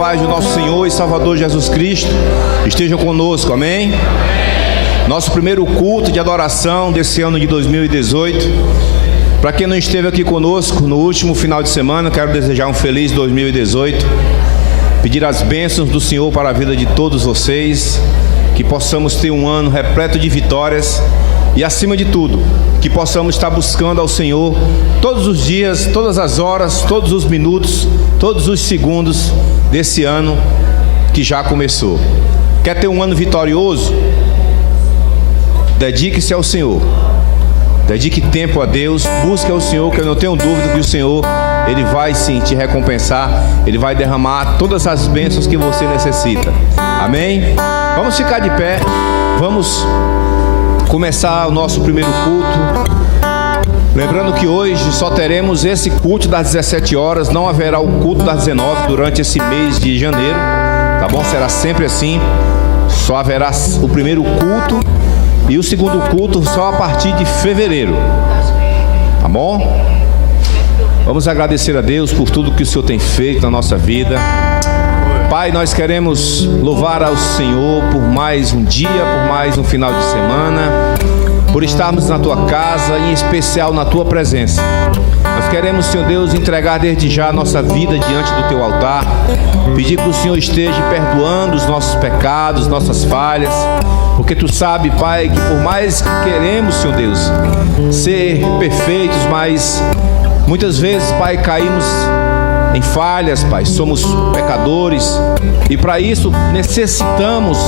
paz do nosso Senhor e Salvador Jesus Cristo estejam conosco, amém? Nosso primeiro culto de adoração desse ano de 2018. Para quem não esteve aqui conosco no último final de semana, quero desejar um feliz 2018. Pedir as bênçãos do Senhor para a vida de todos vocês, que possamos ter um ano repleto de vitórias e, acima de tudo, que possamos estar buscando ao Senhor todos os dias, todas as horas, todos os minutos, todos os segundos desse ano que já começou. Quer ter um ano vitorioso? Dedique-se ao Senhor, dedique tempo a Deus, busque ao Senhor, que eu não tenho dúvida que o Senhor, Ele vai sim te recompensar, Ele vai derramar todas as bênçãos que você necessita, amém? Vamos ficar de pé, vamos começar o nosso primeiro culto. Lembrando que hoje só teremos esse culto das 17 horas, não haverá o culto das 19 durante esse mês de janeiro, tá bom? Será sempre assim, só haverá o primeiro culto e o segundo culto só a partir de fevereiro, tá bom? Vamos agradecer a Deus por tudo que o Senhor tem feito na nossa vida. Pai, nós queremos louvar ao Senhor por mais um dia, por mais um final de semana, por estarmos na Tua casa, em especial na Tua presença. Nós queremos, Senhor Deus, entregar desde já a nossa vida diante do Teu altar, pedir que o Senhor esteja perdoando os nossos pecados, nossas falhas, porque Tu sabe, Pai, que por mais que queremos, Senhor Deus, ser perfeitos, mas muitas vezes, Pai, caímos em falhas, Pai, somos pecadores e para isso necessitamos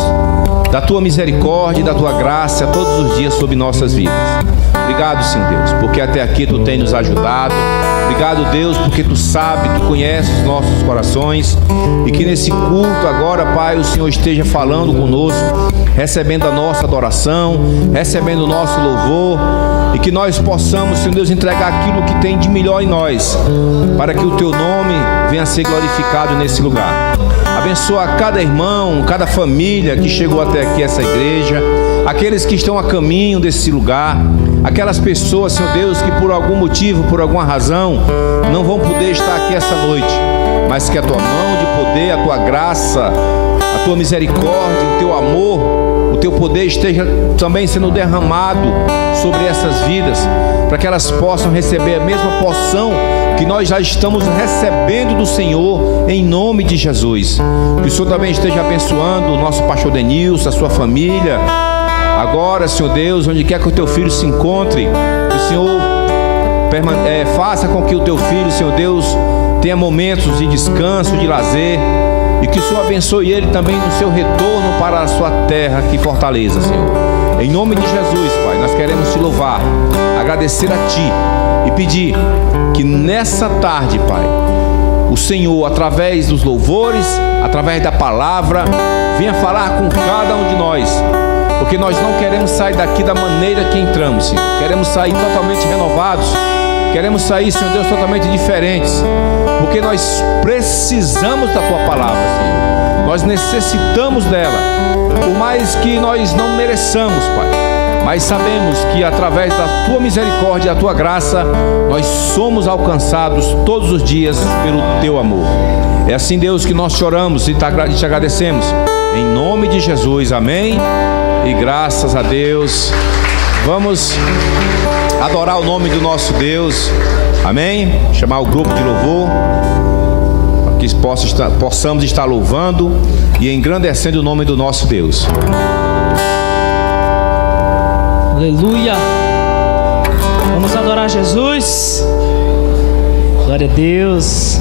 da Tua misericórdia e da Tua graça todos os dias sobre nossas vidas. Obrigado, Senhor Deus, porque até aqui Tu tem nos ajudado. Obrigado, Deus, porque Tu sabe, Tu conheces os nossos corações e que nesse culto agora, Pai, o Senhor esteja falando conosco, recebendo a nossa adoração, recebendo o nosso louvor, e que nós possamos, Senhor Deus, entregar aquilo que tem de melhor em nós, para que o Teu nome venha a ser glorificado nesse lugar. Abençoa cada irmão, cada família que chegou até aqui, essa igreja, aqueles que estão a caminho desse lugar, aquelas pessoas, Senhor Deus, que por algum motivo, por alguma razão, não vão poder estar aqui essa noite, mas que a Tua mão de poder, a Tua graça, a Tua misericórdia, o Teu amor, o Teu poder esteja também sendo derramado sobre essas vidas, para que elas possam receber a mesma porção que nós já estamos recebendo do Senhor, em nome de Jesus. Que o Senhor também esteja abençoando o nosso pastor Denilson, a sua família. Agora, Senhor Deus, onde quer que o Teu filho se encontre, que o Senhor faça com que o Teu filho, Senhor Deus, tenha momentos de descanso, de lazer, e que o Senhor abençoe ele também no seu retorno para a sua terra, que fortaleça, Senhor. Em nome de Jesus, Pai, nós queremos Te louvar, agradecer a Ti e pedir que nessa tarde, Pai, o Senhor, através dos louvores, através da palavra, venha falar com cada um de nós, porque nós não queremos sair daqui da maneira que entramos, Senhor. Queremos sair totalmente renovados, queremos sair, Senhor Deus, totalmente diferentes, porque nós precisamos da Tua palavra, Senhor. Nós necessitamos dela, por mais que nós não mereçamos, Pai, mas sabemos que através da Tua misericórdia e da Tua graça, nós somos alcançados todos os dias pelo Teu amor. É assim, Deus, que nós choramos e te agradecemos, em nome de Jesus, amém? E graças a Deus. Vamos adorar o nome do nosso Deus, amém? Chamar o grupo de louvor, para que possamos estar louvando e engrandecendo o nome do nosso Deus. Aleluia. Vamos adorar Jesus. Glória a Deus.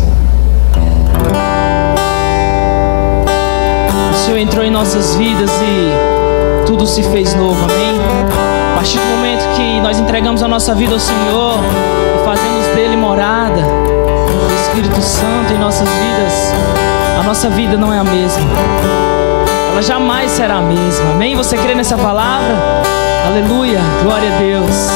O Senhor entrou em nossas vidas e tudo se fez novo, amém? A partir do momento que nós entregamos a nossa vida ao Senhor e fazemos dele morada, o Espírito Santo em nossas vidas, a nossa vida não é a mesma. Ela jamais será a mesma, amém? Você crê nessa palavra? Aleluia, glória a Deus.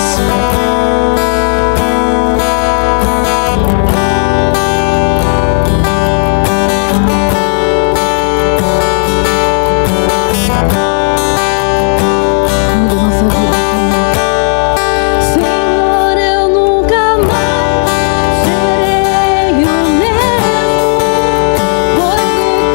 Senhor, eu nunca mais serei o mesmo, pois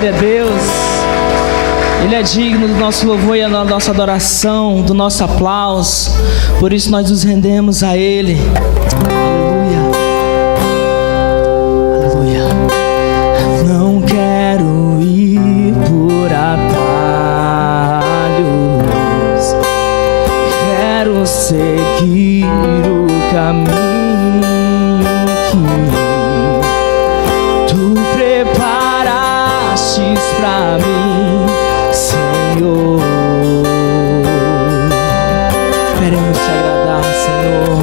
Glória a Deus. Ele é digno do nosso louvor e da nossa adoração, do nosso aplauso. Por isso nós nos rendemos a Ele. Aleluia. Aleluia. Não quero ir por atalhos. Quero seguir o caminho que Tu preparastes pra mim, Senhor. Queremos te agradar, Senhor.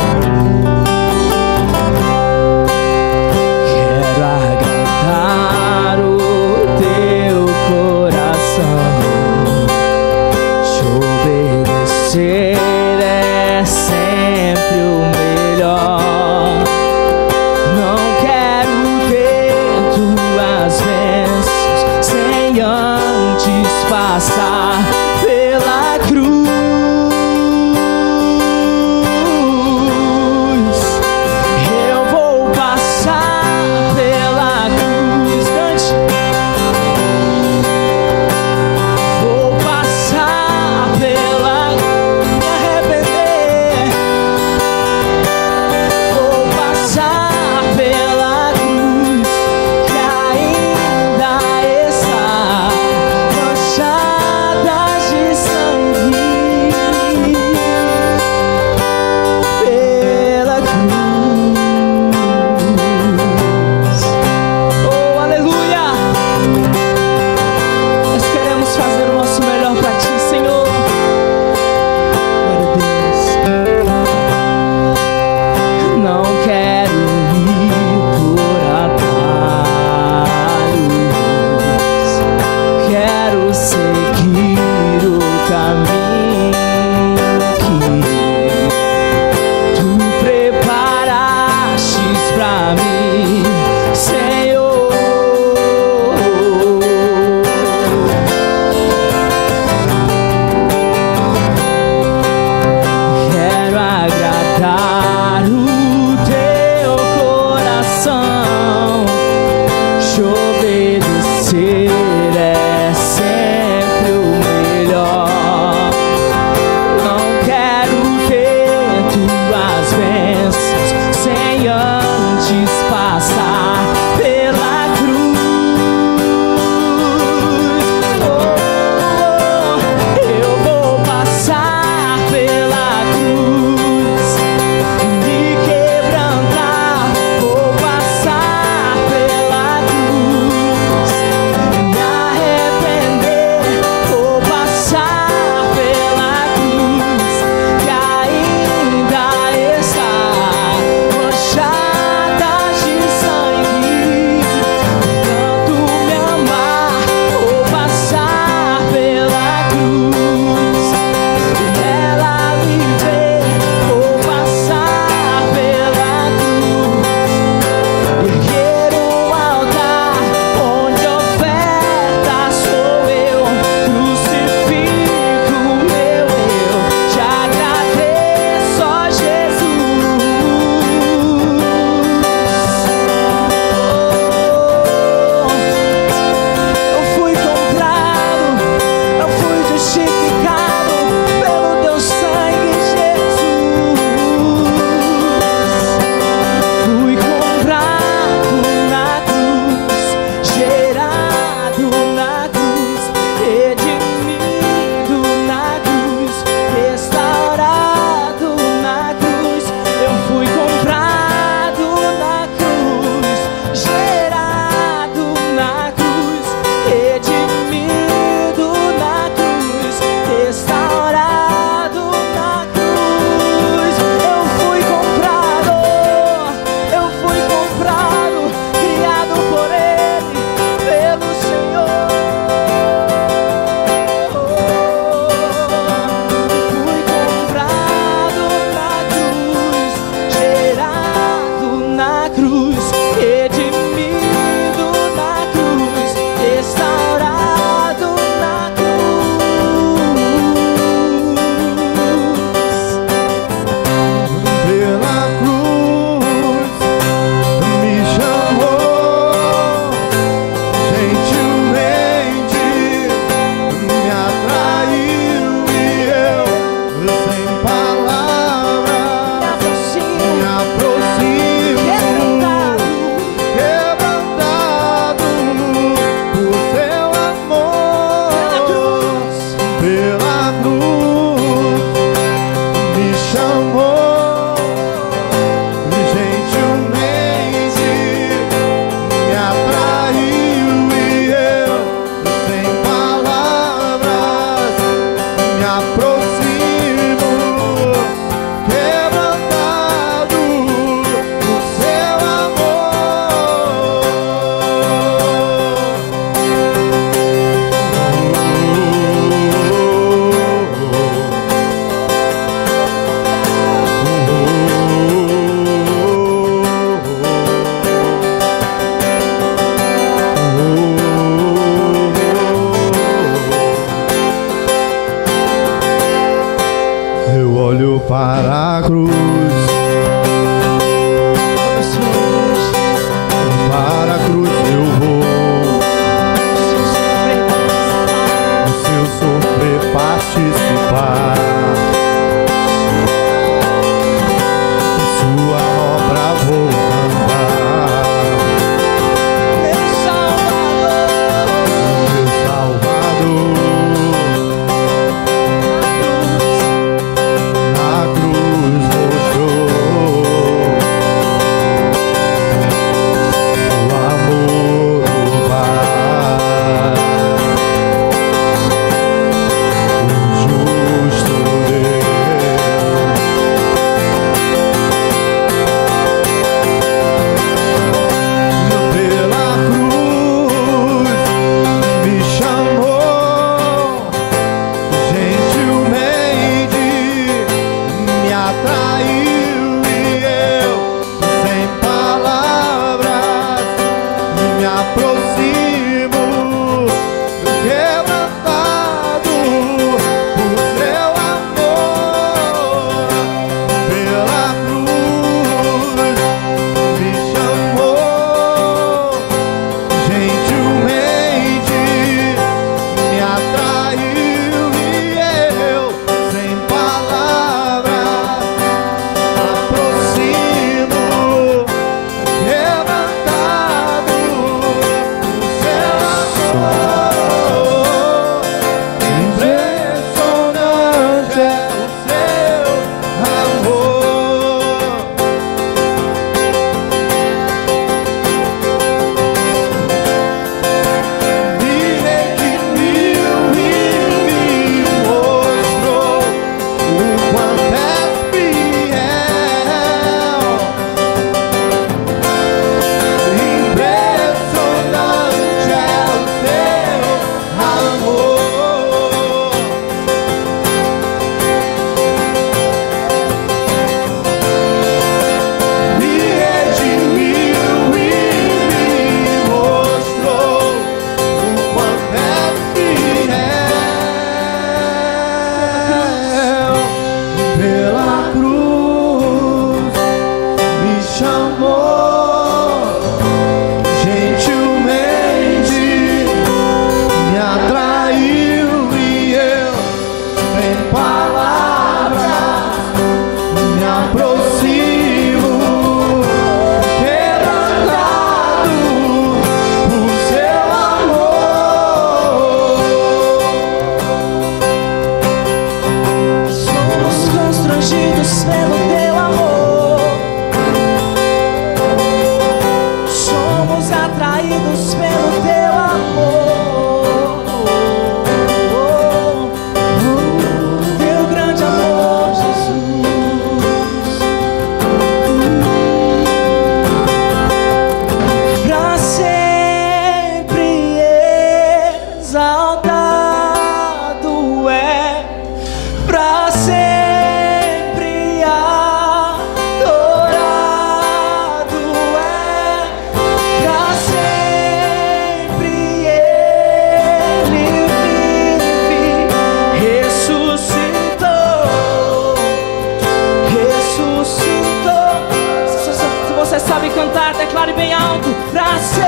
declare bem alto, pra sempre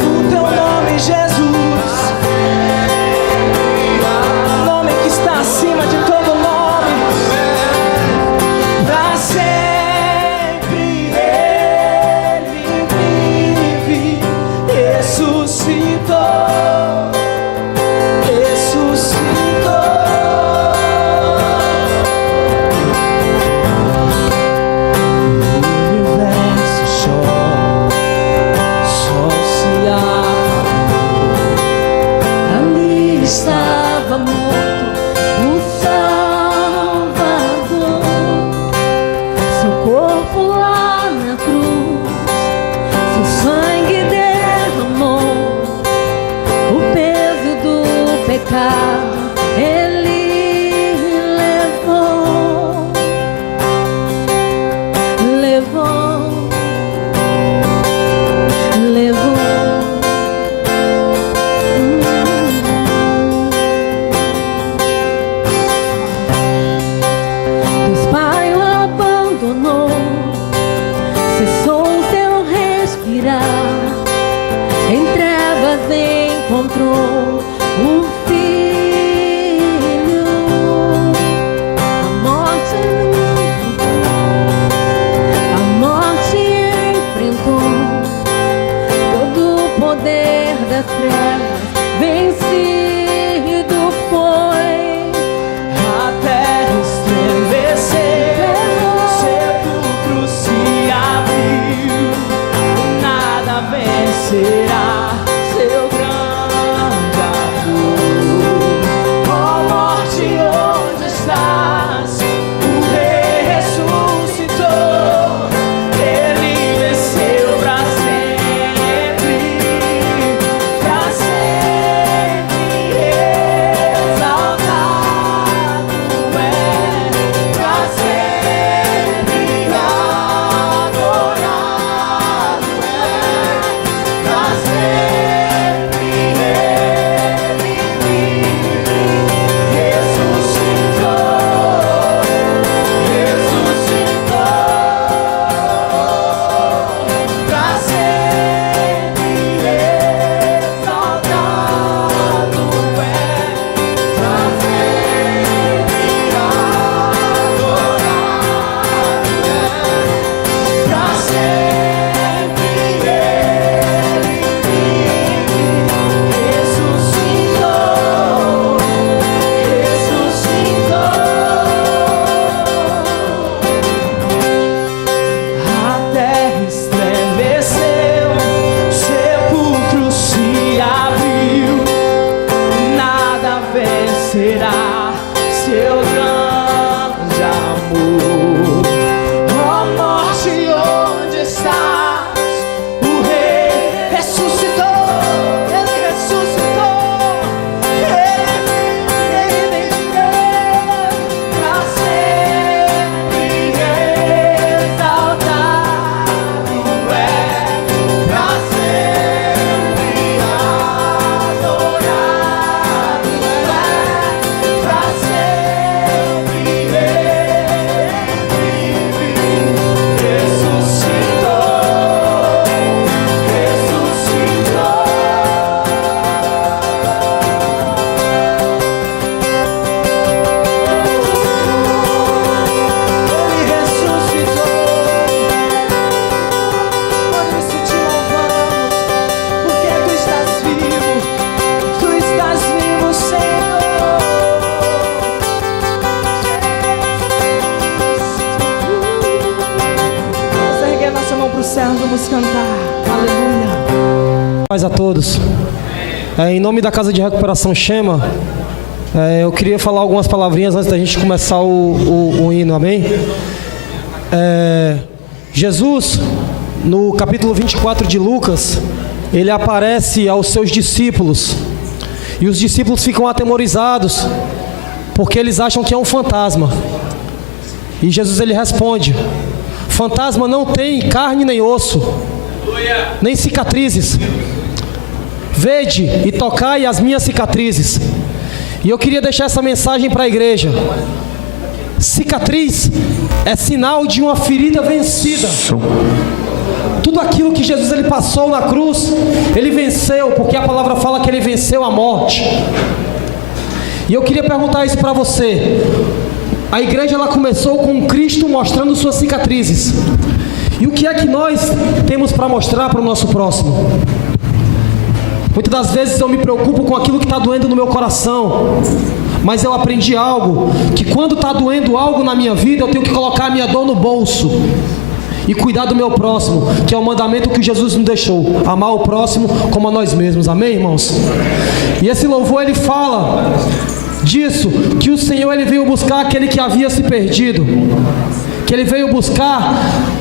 o teu nome, Jesus, o nome que está acima de todo nome, pra sempre Ele vive, ressuscitou. vamos cantar. Aleluia. Paz a todos. Em nome da Casa de Recuperação Shema, eu queria falar algumas palavrinhas antes da gente começar o hino, amém? Jesus, no capítulo 24 de Lucas, ele aparece aos seus discípulos, e os discípulos ficam atemorizados, porque eles acham que é um fantasma. E Jesus ele responde: fantasma não tem carne nem osso, nem cicatrizes. Vede e tocai as minhas cicatrizes. E eu queria deixar essa mensagem para a igreja. Cicatriz é sinal de uma ferida vencida. Tudo aquilo que Jesus ele passou na cruz, ele venceu, porque a palavra fala que ele venceu a morte. E eu queria perguntar isso para você. A igreja ela começou com Cristo mostrando suas cicatrizes. E o que é que nós temos para mostrar para o nosso próximo? Muitas das vezes eu me preocupo com aquilo que está doendo no meu coração, mas eu aprendi algo, que quando está doendo algo na minha vida, eu tenho que colocar a minha dor no bolso e cuidar do meu próximo, que é o mandamento que Jesus nos deixou: amar o próximo como a nós mesmos, amém, irmãos? E esse louvor ele fala disso, que o Senhor ele veio buscar aquele que havia se perdido, que ele veio buscar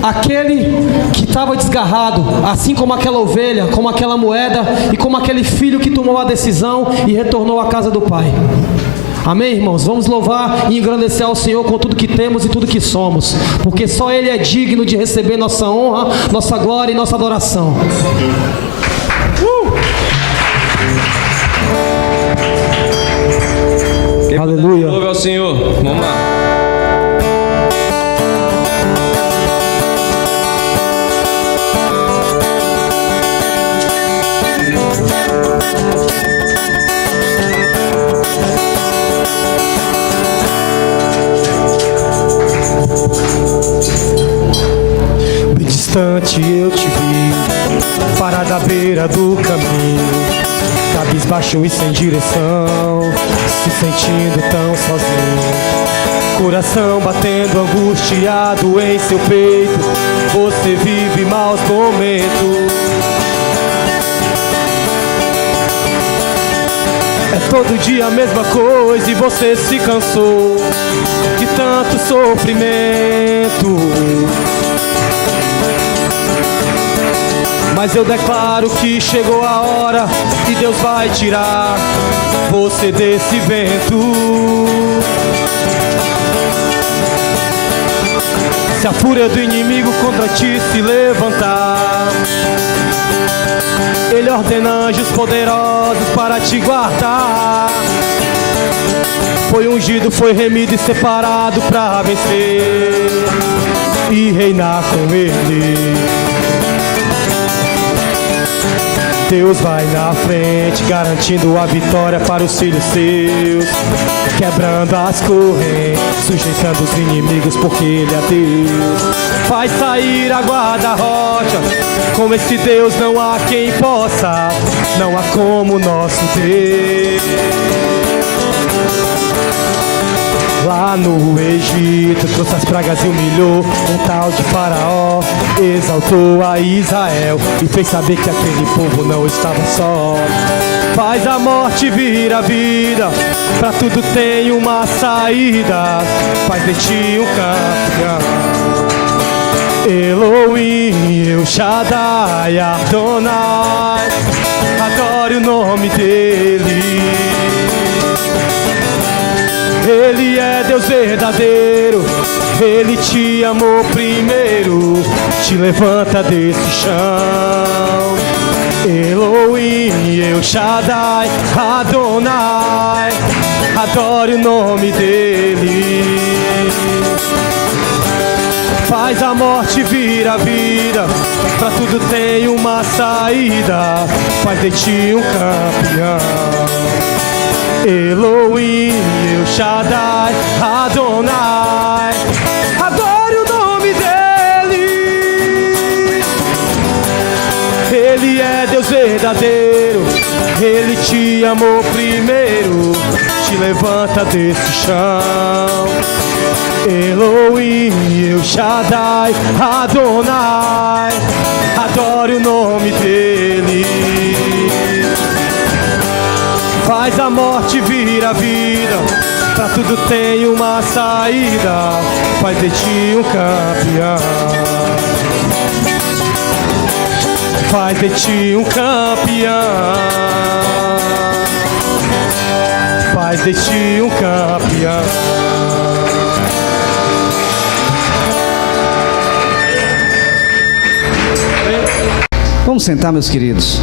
aquele que estava desgarrado, assim como aquela ovelha, como aquela moeda e como aquele filho que tomou a decisão e retornou à casa do Pai. Amém, irmãos? Vamos louvar e engrandecer ao Senhor com tudo que temos e tudo que somos, porque só Ele é digno de receber nossa honra, nossa glória e nossa adoração. Aleluia. Louve ao Senhor. Vamos lá. Bem distante eu te vi, parado à beira do caminho, cabisbaixo e sem direção, se sentindo tão sozinho, coração batendo angustiado em seu peito. Você vive maus momentos, é todo dia a mesma coisa e você se cansou de tanto sofrimento. Mas eu declaro que chegou a hora e Deus vai tirar você desse vento. Se a fúria do inimigo contra ti se levantar, Ele ordena anjos poderosos para te guardar. Foi ungido, foi remido e separado para vencer e reinar com Ele. Deus vai na frente, garantindo a vitória para os filhos seus, quebrando as correntes, sujeitando os inimigos, porque Ele é Deus. Faz sair a guarda-rocha, com esse Deus não há quem possa, não há como o nosso Deus. Lá no Egito trouxe as pragas e humilhou um tal de Faraó, exaltou a Israel e fez saber que aquele povo não estava só. Faz a morte vir a vida, pra tudo tem uma saída, faz de ti um campeão. Elohim, El Shaddai, Adonai, adore o nome dele. Ele é Deus verdadeiro, Ele te amou primeiro, te levanta desse chão. Elohim, El Shaddai, Adonai, adore o nome dele. Faz a morte vir a vida, pra tudo tem uma saída, faz de ti um campeão. Elohim, El Shaddai, Adonai, adore o nome dele. Ele é Deus verdadeiro, Ele te amou primeiro, te levanta desse chão. Elohim, El Shaddai, Adonai, adore o nome dele. Faz a morte vir a vida, pra tudo tem uma saída. Faz de ti um campeão. Faz de ti um campeão. Faz de ti um campeão. Vamos sentar, meus queridos.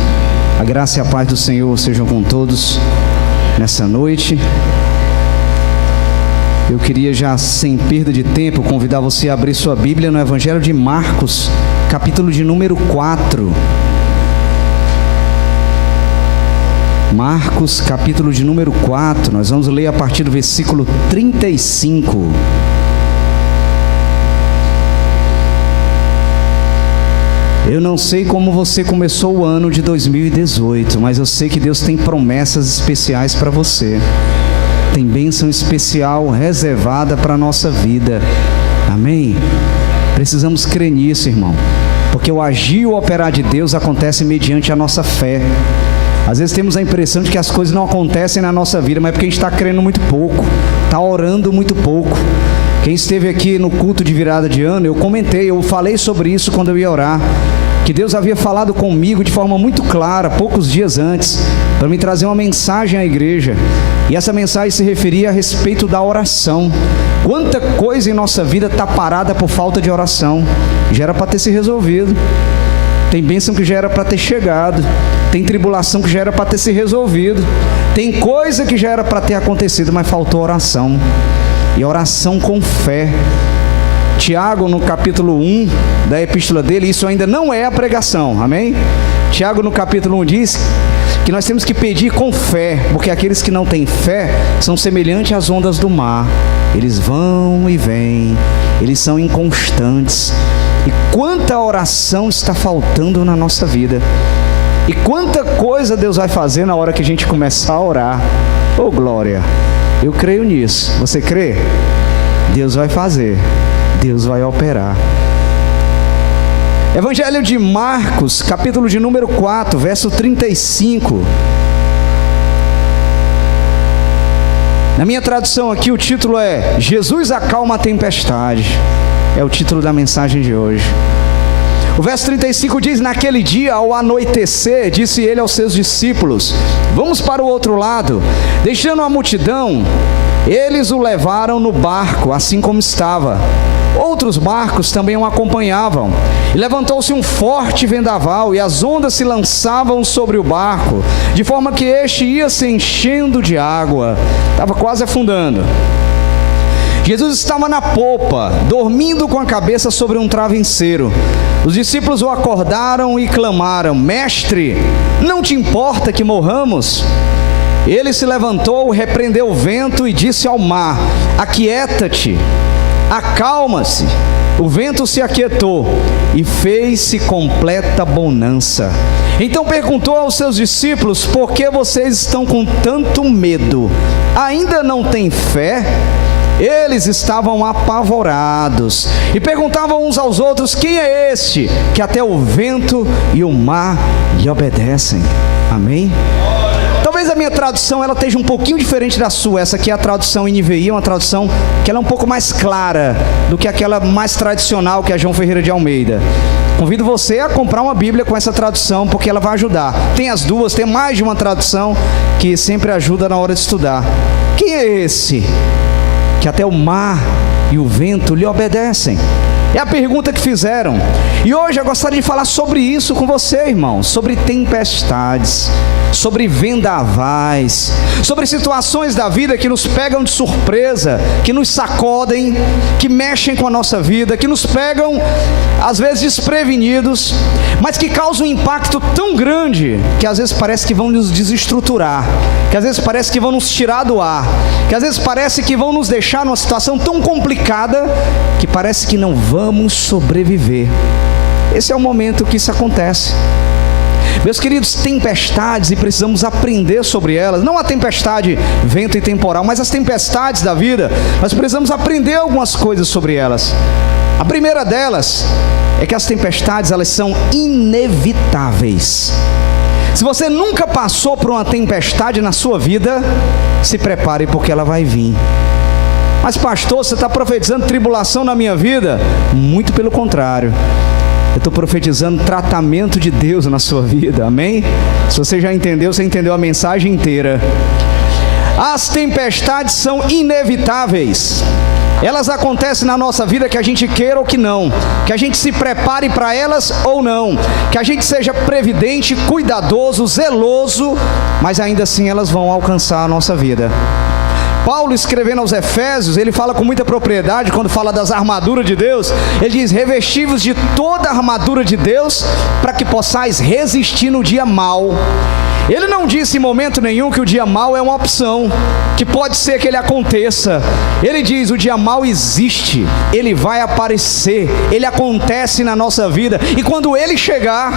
A graça e a paz do Senhor sejam com todos nessa noite. Eu queria já, sem perda de tempo, convidar você a abrir sua Bíblia no Evangelho de Marcos, capítulo de número 4. Marcos, capítulo de número 4. Nós vamos ler a partir do versículo 35. Eu não sei como você começou o ano de 2018, mas eu sei que Deus tem promessas especiais para você. Tem bênção especial reservada para a nossa vida. Amém? Precisamos crer nisso, irmão. Porque o agir e o operar de Deus acontece mediante a nossa fé. Às vezes temos a impressão de que as coisas não acontecem na nossa vida, mas é porque a gente está crendo muito pouco, está orando muito pouco. Quem esteve aqui no culto de virada de ano, eu falei sobre isso quando eu ia orar, que Deus havia falado comigo de forma muito clara, poucos dias antes, para me trazer uma mensagem à igreja, e essa mensagem se referia a respeito da oração. Quanta coisa em nossa vida está parada por falta de oração, já era para ter se resolvido, tem bênção que já era para ter chegado, tem tribulação que já era para ter se resolvido, tem coisa que já era para ter acontecido, mas faltou oração. E oração com fé. Tiago, no capítulo 1 da epístola dele, isso ainda não é a pregação, amém? Tiago, no capítulo 1, diz que nós temos que pedir com fé, porque aqueles que não têm fé são semelhantes às ondas do mar. Eles vão e vêm, eles são inconstantes. E quanta oração está faltando na nossa vida. E quanta coisa Deus vai fazer na hora que a gente começar a orar. Oh, glória! Eu creio nisso. Você crê? Deus vai fazer. Deus vai operar. Evangelho de Marcos, capítulo de número 4, verso 35. Na minha tradução aqui, o título é Jesus acalma a tempestade. É o título da mensagem de hoje. O verso 35 diz: naquele dia, ao anoitecer, disse ele aos seus discípulos: vamos para o outro lado. Deixando a multidão, eles o levaram no barco, assim como estava. Outros barcos também o acompanhavam. E levantou-se um forte vendaval, e as ondas se lançavam sobre o barco, de forma que este ia se enchendo de água. Estava quase afundando. Jesus estava na popa, dormindo com a cabeça sobre um travesseiro. Os discípulos o acordaram e clamaram: mestre, não te importa que morramos? Ele se levantou, repreendeu o vento e disse ao mar: aquieta-te, acalma-se. O vento se aquietou e fez-se completa bonança. Então perguntou aos seus discípulos: por que vocês estão com tanto medo? Ainda não têm fé? Eles estavam apavorados e perguntavam uns aos outros: quem é este que até o vento e o mar lhe obedecem? Amém? Talvez a minha tradução ela esteja um pouquinho diferente da sua. Essa aqui é a tradução NVI, é uma tradução que ela é um pouco mais clara do que aquela mais tradicional que é a João Ferreira de Almeida. Convido você a comprar uma Bíblia com essa tradução, porque ela vai ajudar. Tem as duas, tem mais de uma tradução que sempre ajuda na hora de estudar. Quem é esse que até o mar e o vento lhe obedecem? É a pergunta que fizeram. E hoje eu gostaria de falar sobre isso com você, irmão. Sobre tempestades, sobre vendavais, sobre situações da vida que nos pegam de surpresa, que nos sacodem, que mexem com a nossa vida, que nos pegam às vezes desprevenidos, mas que causam um impacto tão grande que às vezes parece que vão nos desestruturar, que às vezes parece que vão nos tirar do ar, que às vezes parece que vão nos deixar numa situação tão complicada que parece que não vamos sobreviver. Esse é o momento que isso acontece. Meus queridos, tempestades, e precisamos aprender sobre elas. Não a tempestade, vento e temporal, mas as tempestades da vida. Nós precisamos aprender algumas coisas sobre elas. A primeira delas é que as tempestades, elas são inevitáveis. Se você nunca passou por uma tempestade na sua vida, se prepare, porque ela vai vir. Mas pastor, você está profetizando tribulação na minha vida? Muito pelo contrário, eu estou profetizando tratamento de Deus na sua vida, amém? Se você já entendeu, você entendeu a mensagem inteira. As tempestades são inevitáveis. Elas acontecem na nossa vida, que a gente queira ou que não, que a gente se prepare para elas ou não, que a gente seja previdente, cuidadoso, zeloso, mas ainda assim elas vão alcançar a nossa vida. Paulo, escrevendo aos Efésios, ele fala com muita propriedade, quando fala das armaduras de Deus, ele diz: revesti-vos de toda a armadura de Deus, para que possais resistir no dia mau. Ele não disse em momento nenhum que o dia mau é uma opção, que pode ser que ele aconteça. Ele diz: o dia mau existe, ele vai aparecer, ele acontece na nossa vida, e quando ele chegar,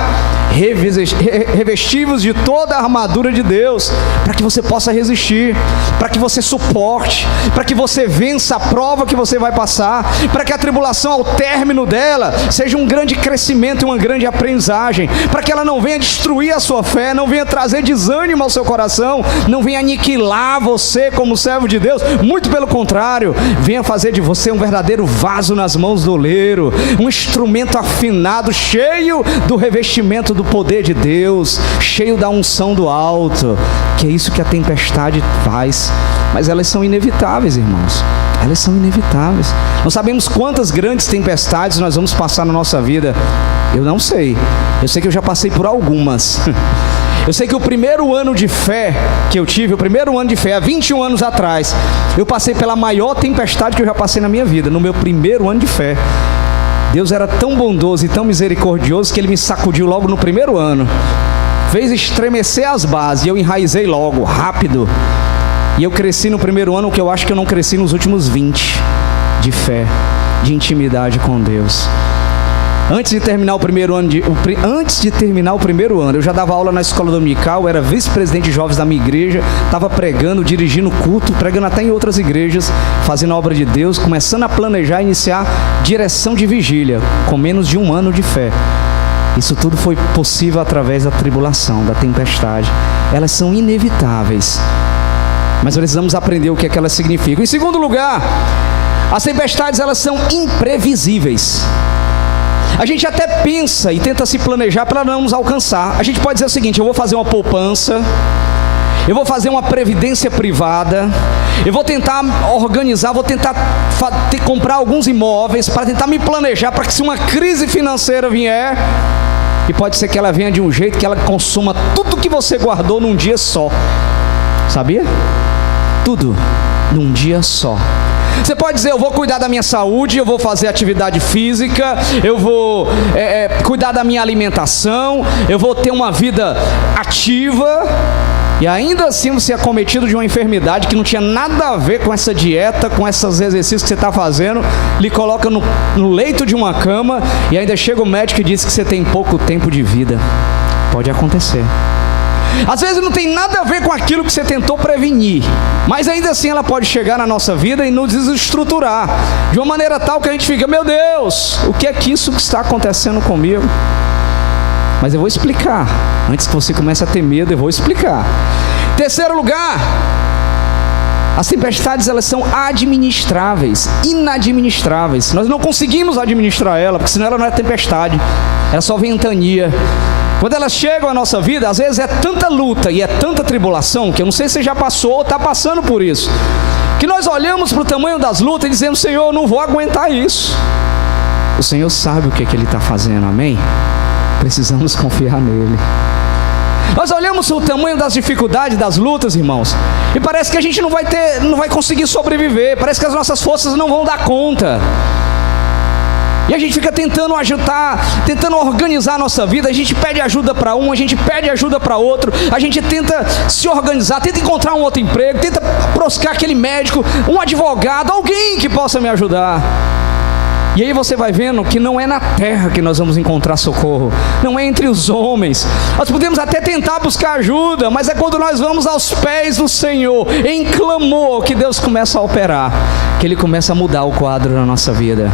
revesti-vos de toda a armadura de Deus, para que você possa resistir, para que você suporte, para que você vença a prova que você vai passar, para que a tribulação, ao término dela, seja um grande crescimento e uma grande aprendizagem, para que ela não venha destruir a sua fé, não venha trazer desânimo ao seu coração, não venha aniquilar você como servo de Deus, muito pelo contrário, venha fazer de você um verdadeiro vaso nas mãos do oleiro, um instrumento afinado, cheio do revestimento do poder de Deus, cheio da unção do alto, que é isso que a tempestade faz. Mas elas são inevitáveis, irmãos, elas são inevitáveis. Não sabemos quantas grandes tempestades nós vamos passar na nossa vida. Eu não sei, eu sei que eu já passei por algumas. Eu sei que o primeiro ano de fé que eu tive, o primeiro ano de fé, há 21 anos atrás, eu passei pela maior tempestade que eu já passei na minha vida, no meu primeiro ano de fé. Deus era tão bondoso e tão misericordioso que Ele me sacudiu logo no primeiro ano, fez estremecer as bases, e eu enraizei logo, rápido, e eu cresci no primeiro ano o que eu acho que eu não cresci nos últimos 20, de fé, de intimidade com Deus. Antes de terminar o primeiro ano, eu já dava aula na escola dominical, era vice-presidente de jovens da minha igreja, estava pregando, dirigindo culto, pregando até em outras igrejas, fazendo a obra de Deus, começando a planejar, iniciar direção de vigília, com menos de um ano de fé. Isso tudo foi possível através da tribulação, da tempestade. Elas são inevitáveis, mas precisamos aprender o que é que elas significam. Em segundo lugar, as tempestades, elas são imprevisíveis. A gente até pensa e tenta se planejar para não nos alcançar. A gente pode dizer o seguinte: eu vou fazer uma poupança, eu vou fazer uma previdência privada, eu vou tentar organizar, vou tentar comprar alguns imóveis para tentar me planejar para que, se uma crise financeira vier, e pode ser que ela venha de um jeito que ela consuma tudo que você guardou num dia só. Sabia? Tudo num dia só. Você pode dizer: eu vou cuidar da minha saúde, eu vou fazer atividade física, eu vou cuidar da minha alimentação, eu vou ter uma vida ativa, e ainda assim você é acometido de uma enfermidade que não tinha nada a ver com essa dieta, com esses exercícios que você está fazendo, lhe coloca no leito de uma cama, e ainda chega o médico e diz que você tem pouco tempo de vida. Pode acontecer. Às vezes não tem nada a ver com aquilo que você tentou prevenir, mas ainda assim ela pode chegar na nossa vida e nos desestruturar, de uma maneira tal que a gente fica: meu Deus, o que é que isso que está acontecendo comigo? Mas eu vou explicar, antes que você comece a ter medo, eu vou explicar. Terceiro lugar, as tempestades, elas são administráveis, inadministráveis. Nós não conseguimos administrar ela, porque senão ela não é tempestade, ela é só ventania. Quando elas chegam à nossa vida, às vezes é tanta luta e é tanta tribulação, que eu não sei se você já passou ou está passando por isso, que nós olhamos para o tamanho das lutas e dizemos: Senhor, eu não vou aguentar isso. O Senhor sabe o que Ele está fazendo, amém? Precisamos confiar nele. Nós olhamos o tamanho das dificuldades, das lutas, irmãos, e parece que a gente não vai conseguir sobreviver, parece que as nossas forças não vão dar conta. E a gente fica tentando ajudar, tentando organizar a nossa vida. A gente pede ajuda para um, a gente pede ajuda para outro, a gente tenta se organizar, tenta encontrar um outro emprego, tenta buscar aquele médico, um advogado, alguém que possa me ajudar. E aí você vai vendo que não é na terra que nós vamos encontrar socorro, não é entre os homens. Nós podemos até tentar buscar ajuda, mas é quando nós vamos aos pés do Senhor, em clamor, que Deus começa a operar, que Ele começa a mudar o quadro na nossa vida.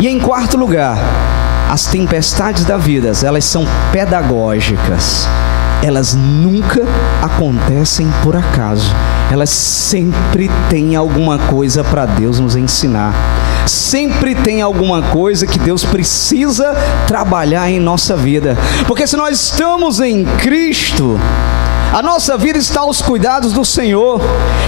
E em quarto lugar, as tempestades da vida, elas são pedagógicas. Elas nunca acontecem por acaso. Elas sempre têm alguma coisa para Deus nos ensinar. Sempre tem alguma coisa que Deus precisa trabalhar em nossa vida. Porque se nós estamos em Cristo, a nossa vida está aos cuidados do Senhor.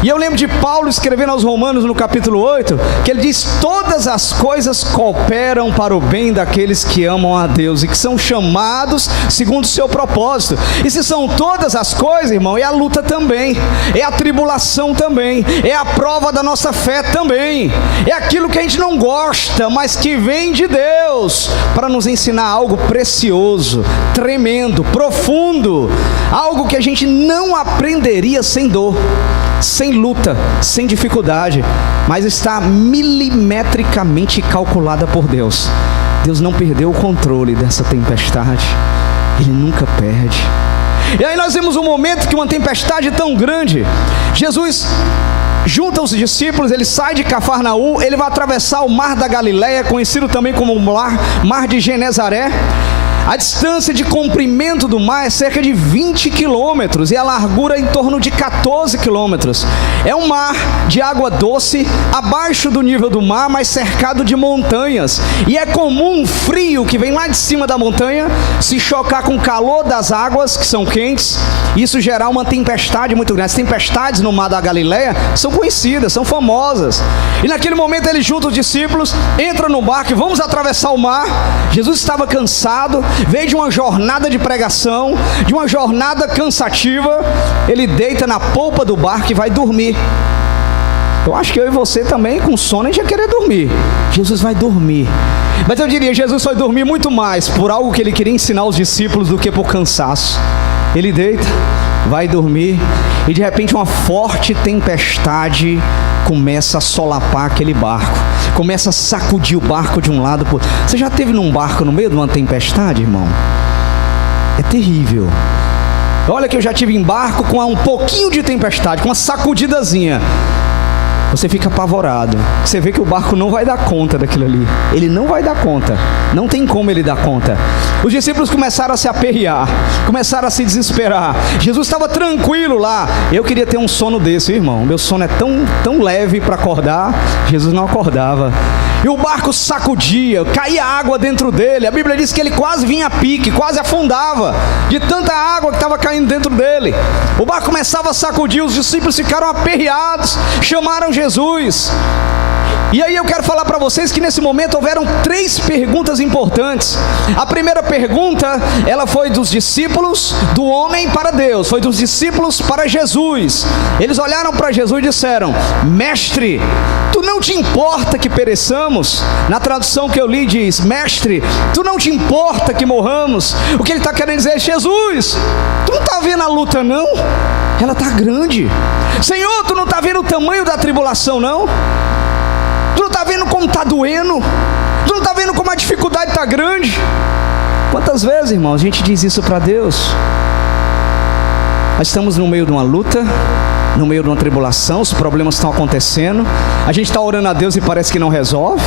E eu lembro de Paulo escrevendo aos Romanos no capítulo 8, que ele diz: todas as coisas cooperam para o bem daqueles que amam a Deus e que são chamados segundo o seu propósito. E se são todas as coisas, irmão, é a luta também, é a tribulação também, é a prova da nossa fé também, é aquilo que a gente não gosta, mas que vem de Deus para nos ensinar algo precioso, tremendo, profundo, algo que a gente não aprenderia sem dor, sem luta, sem dificuldade, mas está milimetricamente calculada por Deus. Deus não perdeu o controle dessa tempestade, Ele nunca perde. E aí nós vemos um momento que uma tempestade tão grande, Jesus junta os discípulos, ele sai de Cafarnaum, ele vai atravessar o mar da Galileia, conhecido também como o mar de Genezaré. A distância de comprimento do mar é cerca de 20 quilômetros e a largura em torno de 14 quilômetros. É um mar de água doce, abaixo do nível do mar, mas cercado de montanhas. E é comum o frio que vem lá de cima da montanha se chocar com o calor das águas, que são quentes, e isso gerar uma tempestade muito grande. As tempestades no mar da Galileia são conhecidas, são famosas. E naquele momento ele junta os discípulos, entra no barco e vamos atravessar o mar. Jesus estava cansado, veio de uma jornada de pregação, de uma jornada cansativa. Ele deita na polpa do barco e vai dormir. Eu acho que eu e você também, com sono, a gente ia querer dormir. Jesus vai dormir. Mas eu diria, Jesus foi dormir muito mais por algo que ele queria ensinar aos discípulos do que por cansaço. Ele deita, vai dormir, e de repente uma forte tempestade começa a solapar aquele barco, começa a sacudir o barco de um lado para o outro. Você já esteve num barco no meio de uma tempestade, irmão? É terrível. Olha que eu já tive em barco com um pouquinho de tempestade, com uma sacudidazinha. Você fica apavorado. Você vê que o barco não vai dar conta daquilo ali. Ele não vai dar conta. Não tem como ele dar conta. Os discípulos começaram a se aperrear, começaram a se desesperar. Jesus estava tranquilo lá. Eu queria ter um sono desse, irmão. Meu sono é tão leve para acordar. Jesus não acordava. E o barco sacudia, caía água dentro dele. A Bíblia diz que ele quase vinha a pique, quase afundava, de tanta água que estava caindo dentro dele. O barco começava a sacudir, os discípulos ficaram aperreados, chamaram Jesus. E aí eu quero falar para vocês que nesse momento houveram 3 perguntas importantes. A primeira pergunta, ela foi dos discípulos, do homem para Deus, foi dos discípulos para Jesus. Eles olharam para Jesus e disseram: Mestre, tu não te importa que pereçamos? Na tradução que eu li diz: Mestre, tu não te importa que morramos? O que ele está querendo dizer é: Jesus, tu não está vendo a luta não? Ela está grande. Senhor, tu não está vendo o tamanho da tribulação não? Tu não está vendo como está doendo? Tu não está vendo como a dificuldade está grande? Quantas vezes, irmãos, a gente diz isso para Deus? Nós estamos no meio de uma luta, no meio de uma tribulação, os problemas estão acontecendo, a gente está orando a Deus e parece que não resolve.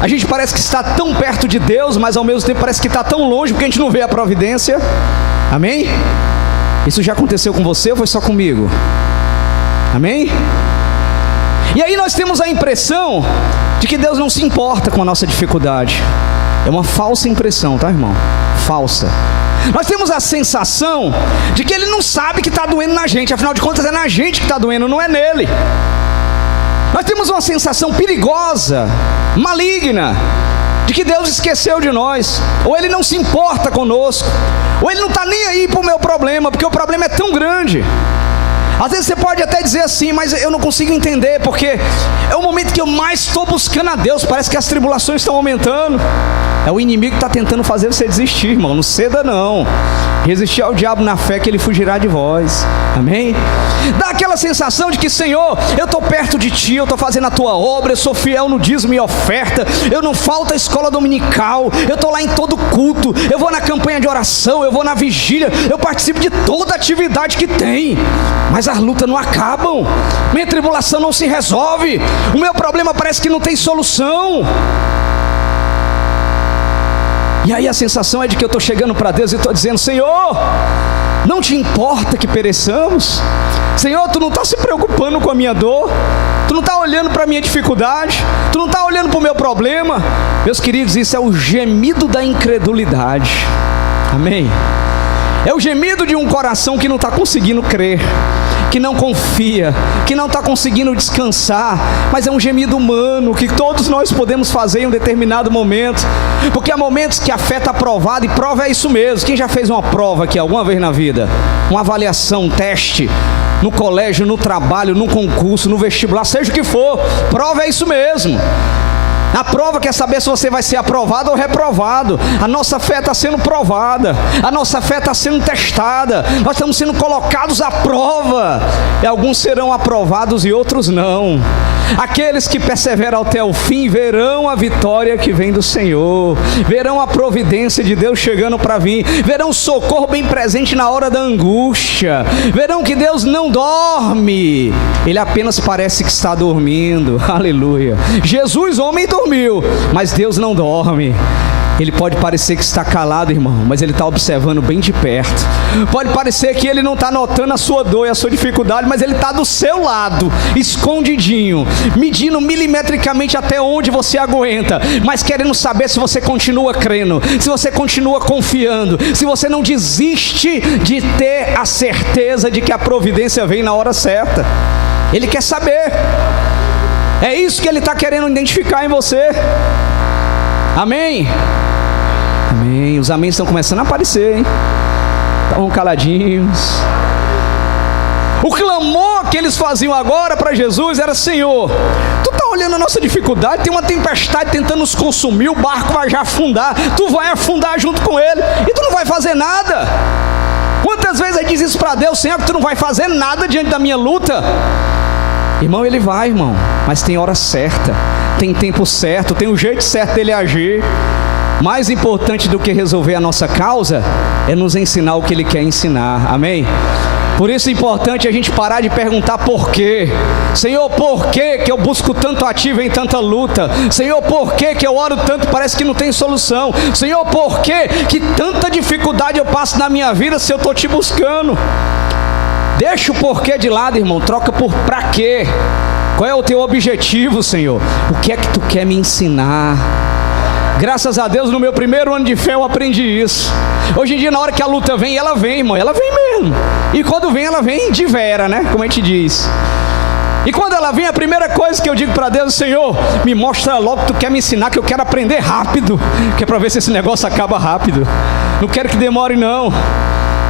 A gente parece que está tão perto de Deus, mas ao mesmo tempo parece que está tão longe porque a gente não vê a providência. Amém? Isso já aconteceu com você ou foi só comigo? Amém? E aí nós temos a impressão de que Deus não se importa com a nossa dificuldade. É uma falsa impressão, tá, irmão? Falsa. Nós temos a sensação de que Ele não sabe que está doendo na gente. Afinal de contas é na gente que está doendo, não é nele. Nós temos uma sensação perigosa, maligna, de que Deus esqueceu de nós, ou Ele não se importa conosco, ou Ele não está nem aí para o meu problema, porque o problema é tão grande. Às vezes você pode até dizer assim: mas eu não consigo entender, porque é o momento que eu mais estou buscando a Deus, parece que as tribulações estão aumentando. É o inimigo que está tentando fazer você desistir, irmão. Não ceda não. Resistir ao diabo na fé que ele fugirá de vós. Amém? Dá aquela sensação de que: Senhor, eu estou perto de Ti, eu estou fazendo a Tua obra, eu sou fiel no dízimo e oferta, eu não falto à escola dominical, eu estou lá em todo culto, eu vou na campanha de oração, eu vou na vigília, eu participo de toda atividade que tem, mas as lutas não acabam, minha tribulação não se resolve, o meu problema parece que não tem solução. E aí a sensação é de que eu estou chegando para Deus e estou dizendo: Senhor, não te importa que pereçamos? Senhor, tu não está se preocupando com a minha dor? Tu não está olhando para a minha dificuldade? Tu não está olhando para o meu problema? Meus queridos, isso é o gemido da incredulidade. Amém? É o gemido de um coração que não está conseguindo crer, que não confia, que não está conseguindo descansar. Mas é um gemido humano que todos nós podemos fazer em um determinado momento, porque há momentos que a fé está provada, e prova é isso mesmo. Quem já fez uma prova aqui alguma vez na vida? Uma avaliação, um teste, no colégio, no trabalho, no concurso, no vestibular, seja o que for, prova é isso mesmo. A prova quer saber se você vai ser aprovado ou reprovado. A nossa fé está sendo provada, a nossa fé está sendo testada, nós estamos sendo colocados à prova, e alguns serão aprovados e outros não. Aqueles que perseveram até o fim verão a vitória que vem do Senhor, verão a providência de Deus chegando para vir, verão o socorro bem presente na hora da angústia, verão que Deus não dorme, Ele apenas parece que está dormindo. Aleluia. Jesus, homem, dormiu, mas Deus não dorme. Ele pode parecer que está calado, irmão, mas Ele está observando bem de perto. Pode parecer que Ele não está notando a sua dor e a sua dificuldade, mas Ele está do seu lado, escondidinho, medindo milimetricamente até onde você aguenta, mas querendo saber se você continua crendo, se você continua confiando, se você não desiste de ter a certeza de que a providência vem na hora certa. Ele quer saber. É isso que Ele está querendo identificar em você. Amém? Amém. Os amém estão começando a aparecer, hein? Estavam caladinhos. O clamor que eles faziam agora para Jesus era: Senhor, tu está olhando a nossa dificuldade, tem uma tempestade tentando nos consumir, o barco vai já afundar, tu vai afundar junto com ele, e tu não vai fazer nada. Quantas vezes ele diz isso para Deus: Senhor, que tu não vai fazer nada diante da minha luta? Irmão, Ele vai, irmão, mas tem hora certa, tem tempo certo, tem um jeito certo dele agir. Mais importante do que resolver a nossa causa é nos ensinar o que Ele quer ensinar. Amém? Por isso é importante a gente parar de perguntar por quê. Senhor, por que eu busco tanto ativo em tanta luta? Senhor, por que eu oro tanto, parece que não tem solução? Senhor, por que tanta dificuldade eu passo na minha vida se eu estou te buscando? Deixa o porquê de lado, irmão, troca por pra quê. Qual é o teu objetivo, Senhor? O que é que tu quer me ensinar? Graças a Deus, no meu primeiro ano de fé eu aprendi isso. Hoje em dia, na hora que a luta vem, ela vem, irmão, ela vem mesmo. E quando vem, ela vem de vera, né? Como a gente diz. E quando ela vem, a primeira coisa que eu digo para Deus: Senhor, me mostra logo que tu quer me ensinar, que eu quero aprender rápido, que é para ver se esse negócio acaba rápido. Não quero que demore, não.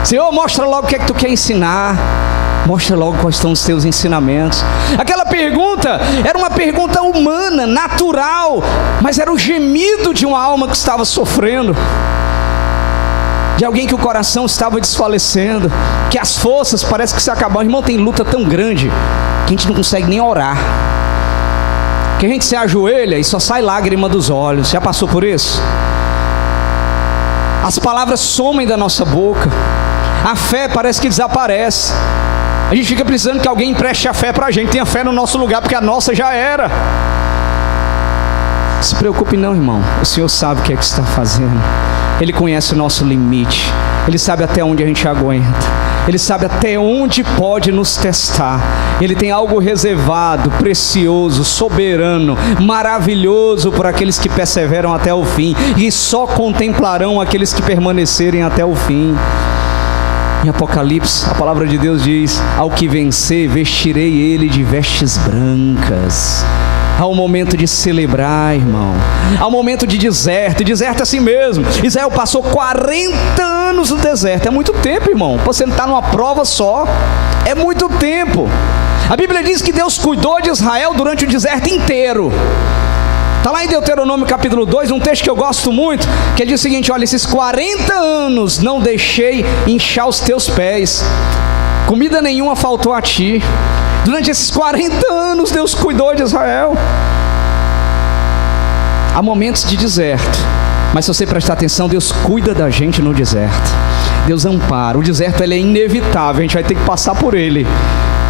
Senhor, mostra logo o que é que tu quer ensinar. Mostra logo quais são os teus ensinamentos. Aquela pergunta era uma pergunta humana, natural, mas era o gemido de uma alma que estava sofrendo, de alguém que o coração estava desfalecendo, que as forças parece que se acabaram. Irmão, tem luta tão grande que a gente não consegue nem orar, que a gente se ajoelha e só sai lágrima dos olhos. Já passou por isso? As palavras somem da nossa boca, a fé parece que desaparece. A gente fica precisando que alguém empreste a fé para a gente, tenha fé no nosso lugar, porque a nossa já era. Não se preocupe não, irmão, o Senhor sabe o que é que está fazendo. Ele conhece o nosso limite, Ele sabe até onde a gente aguenta, Ele sabe até onde pode nos testar. Ele tem algo reservado, precioso, soberano, maravilhoso para aqueles que perseveram até o fim, e só contemplarão aqueles que permanecerem até o fim. Em Apocalipse, a palavra de Deus diz: ao que vencer, vestirei ele de vestes brancas. Há um momento de celebrar, irmão. Há um momento de deserto, e deserto é assim mesmo. Israel passou 40 anos no deserto. É muito tempo, irmão. Você não está numa prova só. É muito tempo. A Bíblia diz que Deus cuidou de Israel durante o deserto inteiro. Está lá em Deuteronômio capítulo 2, um texto que eu gosto muito, que ele diz o seguinte: olha, esses 40 anos não deixei inchar os teus pés, comida nenhuma faltou a ti. Durante esses 40 anos Deus cuidou de Israel. Há momentos de deserto, mas se você prestar atenção, Deus cuida da gente no deserto. Deus ampara. O deserto ele é inevitável, a gente vai ter que passar por ele,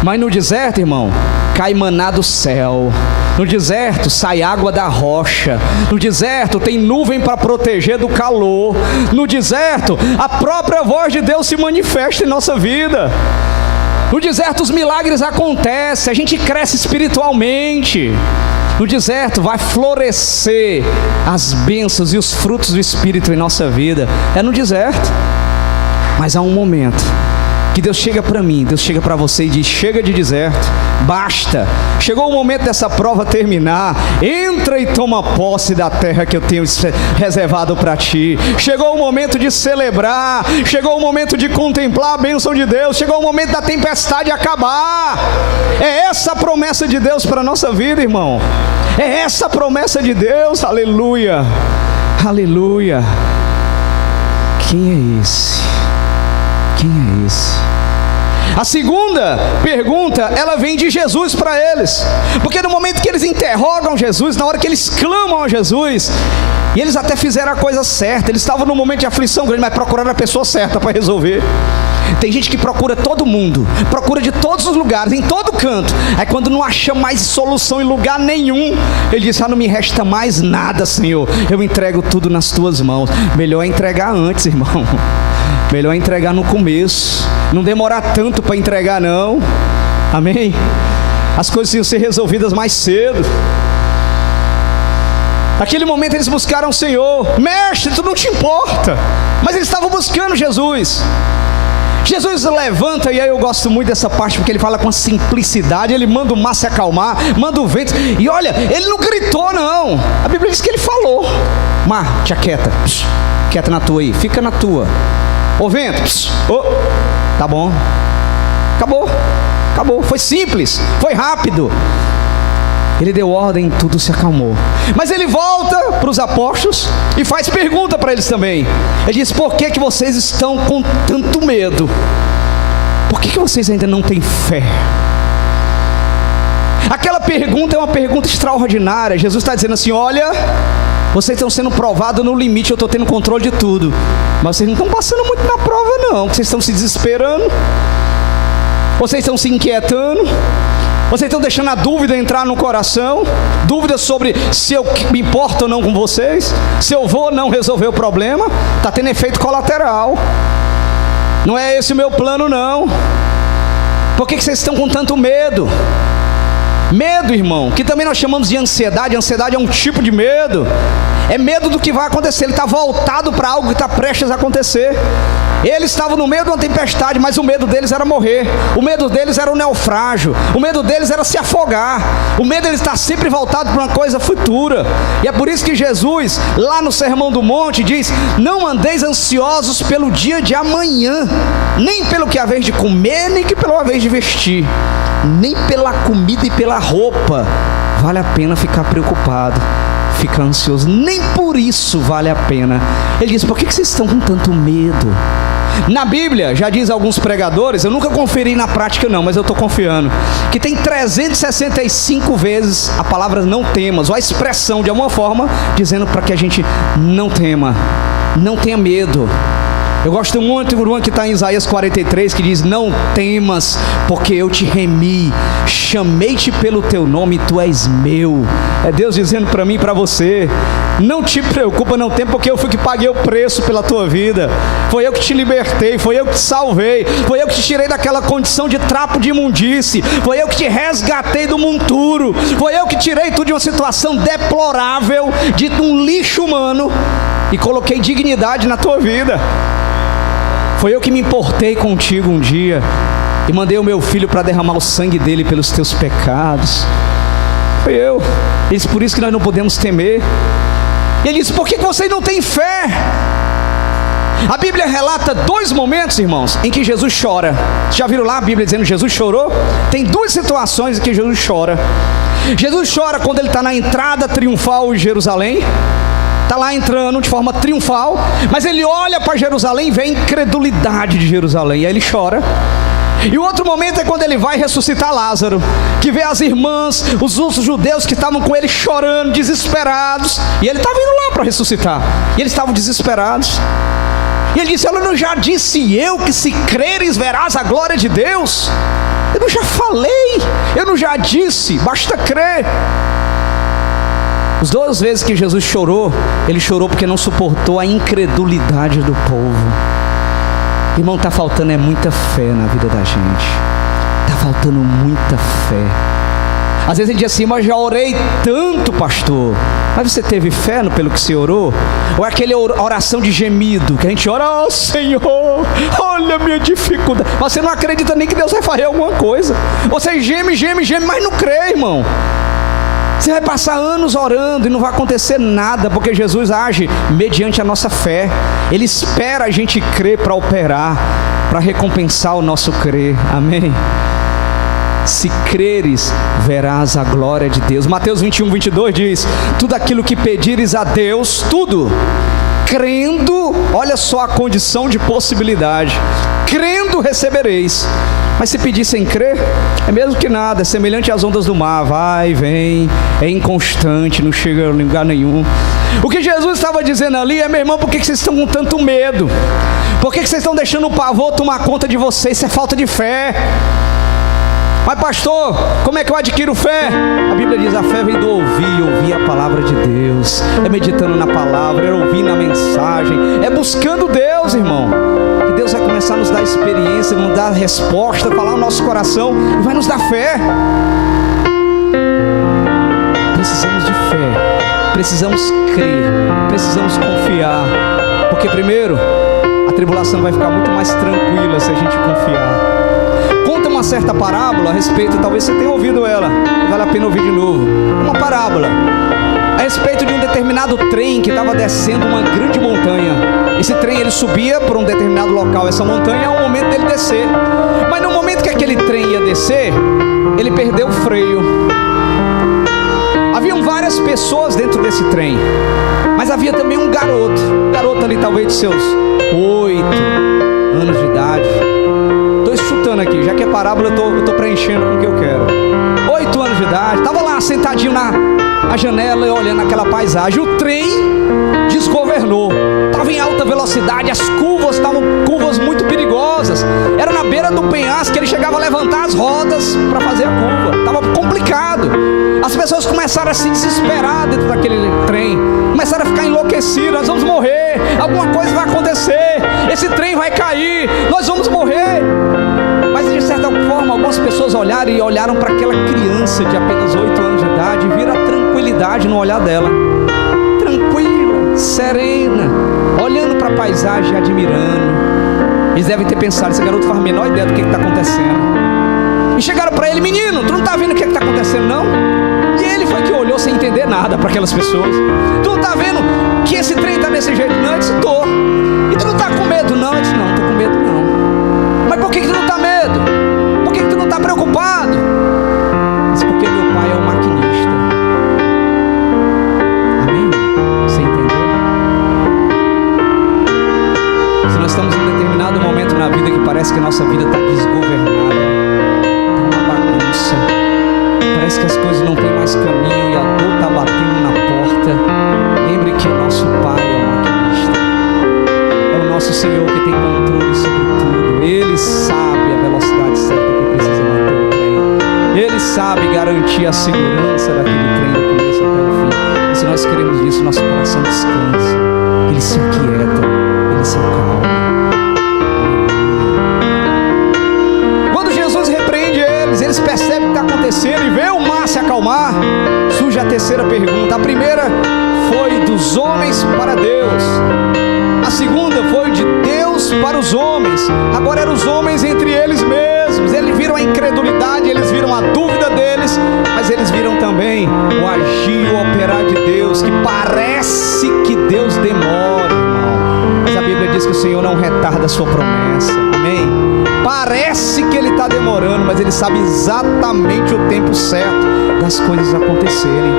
Mas no deserto, irmão, cai maná do céu. No deserto sai água da rocha. No deserto tem nuvem para proteger do calor. No deserto a própria voz de Deus se manifesta em nossa vida. No deserto os milagres acontecem, a gente cresce espiritualmente. No deserto vai florescer as bênçãos e os frutos do Espírito em nossa vida. É no deserto. Mas há um momento que Deus chega para mim, Deus chega para você e diz: chega de deserto, basta. Chegou o momento dessa prova terminar. Entra e toma posse da terra que eu tenho reservado para ti. Chegou o momento de celebrar. Chegou o momento de contemplar a bênção de Deus. Chegou o momento da tempestade acabar. É essa a promessa de Deus para a nossa vida, irmão. É essa a promessa de Deus. Aleluia, aleluia. Quem é esse? Quem é esse? A segunda pergunta, ela vem de Jesus para eles, porque no momento que eles interrogam Jesus, na hora que eles clamam a Jesus, e eles até fizeram a coisa certa, eles estavam num momento de aflição grande, mas procuraram a pessoa certa para resolver. Tem gente que procura todo mundo, procura de todos os lugares, em todo canto. Aí quando não acha mais solução em lugar nenhum, ele diz: não me resta mais nada, Senhor, eu entrego tudo nas tuas mãos. Melhor é entregar antes, irmão. Melhor é entregar no começo. Não demorar tanto para entregar, não. Amém? As coisas iam ser resolvidas mais cedo. Naquele momento eles buscaram o Senhor. Mestre, tu não te importa. Mas eles estavam buscando Jesus. Jesus levanta, e aí eu gosto muito dessa parte, porque ele fala com simplicidade. Ele manda o mar se acalmar, manda o vento. E olha, ele não gritou, não. A Bíblia diz que ele falou: mar, te aquieta. Quieta na tua aí, fica na tua. Ô vento, tá bom. Acabou, acabou. Foi simples, foi rápido. Ele deu ordem, tudo se acalmou. Mas ele volta para os apóstolos e faz pergunta para eles também. Ele diz: por que vocês estão com tanto medo? Por que vocês ainda não têm fé? Aquela pergunta é uma pergunta extraordinária. Jesus está dizendo assim: olha, vocês estão sendo provados no limite, eu estou tendo controle de tudo, mas vocês não estão passando muito na prova, não. Vocês estão se desesperando, vocês estão se inquietando, vocês estão deixando a dúvida entrar no coração, dúvida sobre se eu me importo ou não com vocês, se eu vou ou não resolver o problema. Está tendo efeito colateral. Não é esse o meu plano, não. Por que vocês estão com tanto medo? Medo, irmão, que também nós chamamos de ansiedade. Ansiedade é um tipo de medo. É medo do que vai acontecer. Ele está voltado para algo que está prestes a acontecer. Eles estavam no meio de uma tempestade, mas o medo deles era morrer. O medo deles era o naufrágio. O medo deles era se afogar. O medo deles está sempre voltado para uma coisa futura. E é por isso que Jesus, lá no Sermão do Monte, diz: não andeis ansiosos pelo dia de amanhã, nem pelo que há vez de comer, nem que pelo vez de vestir. Nem pela comida e pela roupa vale a pena ficar preocupado, ficar ansioso. Nem por isso vale a pena. Ele diz: por que vocês estão com tanto medo? Na Bíblia, já diz alguns pregadores, eu nunca conferi na prática não, mas eu estou confiando, que tem 365 vezes a palavra não temas, ou a expressão de alguma forma, dizendo para que a gente não tema, não tenha medo. Eu gosto muito do que está em Isaías 43, que diz: não temas, porque eu te remi, chamei-te pelo teu nome, tu és meu. É Deus dizendo para mim e para você: não te preocupa, não tem, porque eu fui que paguei o preço pela tua vida. Foi eu que te libertei, foi eu que te salvei, foi eu que te tirei daquela condição de trapo de imundície, foi eu que te resgatei do monturo, foi eu que tirei tu de uma situação deplorável, de um lixo humano, e coloquei dignidade na tua vida. Foi eu que me importei contigo um dia e mandei o meu filho para derramar o sangue dele pelos teus pecados. Foi eu. Ele disse: por isso que nós não podemos temer. E ele disse: por que vocês não têm fé? A Bíblia relata 2 momentos, irmãos, em que Jesus chora. Já viram lá a Bíblia dizendo que Jesus chorou? Tem 2 situações em que Jesus chora. Jesus chora quando ele está na entrada triunfal de Jerusalém. Está lá entrando de forma triunfal, mas ele olha para Jerusalém e vê a incredulidade de Jerusalém, e aí ele chora. E o outro momento é quando ele vai ressuscitar Lázaro, que vê as irmãs, os outros judeus que estavam com ele chorando, desesperados, e ele estava indo lá para ressuscitar, e eles estavam desesperados. E ele disse: eu não já disse eu que se creres verás a glória de Deus? não já falei? Eu não já disse? Basta crer. As 2 vezes que Jesus chorou, ele chorou porque não suportou a incredulidade do povo. Irmão, está faltando muita fé na vida da gente. Está faltando muita fé. Às vezes a gente diz assim, mas já orei tanto, pastor. Mas você teve fé pelo que você orou? Ou é aquela oração de gemido, que a gente ora, oh Senhor, olha a minha dificuldade. Mas você não acredita nem que Deus vai fazer alguma coisa. Você geme, mas não crê, irmão. Você vai passar anos orando e não vai acontecer nada, porque Jesus age mediante a nossa fé. Ele espera a gente crer para operar, para recompensar o nosso crer. Amém? Se creres, verás a glória de Deus. Mateus 21, 22 diz, tudo aquilo que pedires a Deus, tudo, crendo, olha só a condição de possibilidade, crendo recebereis. Mas se pedir sem crer, é mesmo que nada, é semelhante às ondas do mar, vai, vem, é inconstante, não chega a lugar nenhum. O que Jesus estava dizendo ali é, meu irmão, por que vocês estão com tanto medo? Por que vocês estão deixando o pavor tomar conta de vocês? Isso é falta de fé. Mas pastor, como é que eu adquiro fé? A Bíblia diz, a fé vem do ouvir a palavra de Deus. É meditando na palavra, é ouvindo a mensagem, é buscando Deus, irmão. Que Deus vai começar a nos dar experiência, nos dar resposta, falar no nosso coração e vai nos dar fé. Precisamos de fé, precisamos crer, precisamos confiar. Porque primeiro, a tribulação vai ficar muito mais tranquila se a gente confiar. Conta uma certa parábola a respeito, talvez você tenha ouvido ela, vale a pena ouvir de novo. Uma parábola a respeito de um determinado trem que estava descendo uma grande montanha. Esse trem, ele subia por um determinado local, essa montanha é o momento dele descer. Mas no momento que aquele trem ia descer, ele perdeu o freio. Haviam várias pessoas dentro desse trem, mas havia também um garoto ali talvez de seus 8 anos de idade. Chutando aqui, já que é parábola, eu tô preenchendo com o que eu quero. 8 anos de idade, estava lá sentadinho na janela e olhando aquela paisagem. O trem desgovernou, estava em alta velocidade, as curvas estavam curvas muito perigosas. Era na beira do penhasco que ele chegava a levantar as rodas para fazer a curva. Estava complicado. As pessoas começaram a se desesperar dentro daquele trem, começaram a ficar enlouquecidas. Nós vamos morrer, alguma coisa vai acontecer, esse trem vai cair, nós vamos morrer. Mas de certa forma, algumas pessoas olharam para aquela criança de apenas 8 anos de idade e viram a tranquilidade no olhar dela. Tranquila, serena, olhando para a paisagem, admirando. Eles devem ter pensado, esse garoto faz a menor ideia do que está acontecendo. E chegaram para ele, menino, tu não está vendo o que está acontecendo não? E ele foi que olhou sem entender nada para aquelas pessoas. Tu não está vendo que esse trem está desse jeito? Não, eu disse, tô. E tu não está com medo não? Eu disse, não, estou com medo não. Mas por que tu não está medo? Por que tu não está preocupado? Isso porque meu pai é o maquinista. Amém? Você entendeu? Se nós estamos em um determinado momento na vida que parece que a nossa vida está desgovernada, está uma bagunça, parece que as coisas não têm mais caminho e a dor está batendo na porta, lembre que o nosso pai é o maquinista. É o nosso Senhor que tem controle sobre tudo. Ele sabe a velocidade certa que precisa manter o trem. Ele sabe garantir a segurança daquele trem do começo até o fim. E se nós queremos isso, nosso coração descansa. Ele se aquieta, ele se acalma. Quando Jesus repreende eles percebem o que está acontecendo e vê o mar se acalmar, surge a terceira pergunta. A primeira foi dos homens para Deus. A segunda foi de Deus para os homens. Agora eram os homens entre eles mesmos. Eles viram a incredulidade, eles viram a dúvida deles, mas eles viram também o agir, o operar de Deus, que parece que Deus demora, irmão. Mas a Bíblia diz que o Senhor não retarda a sua promessa. Amém? Parece que Ele está demorando, mas Ele sabe exatamente o tempo certo das coisas acontecerem.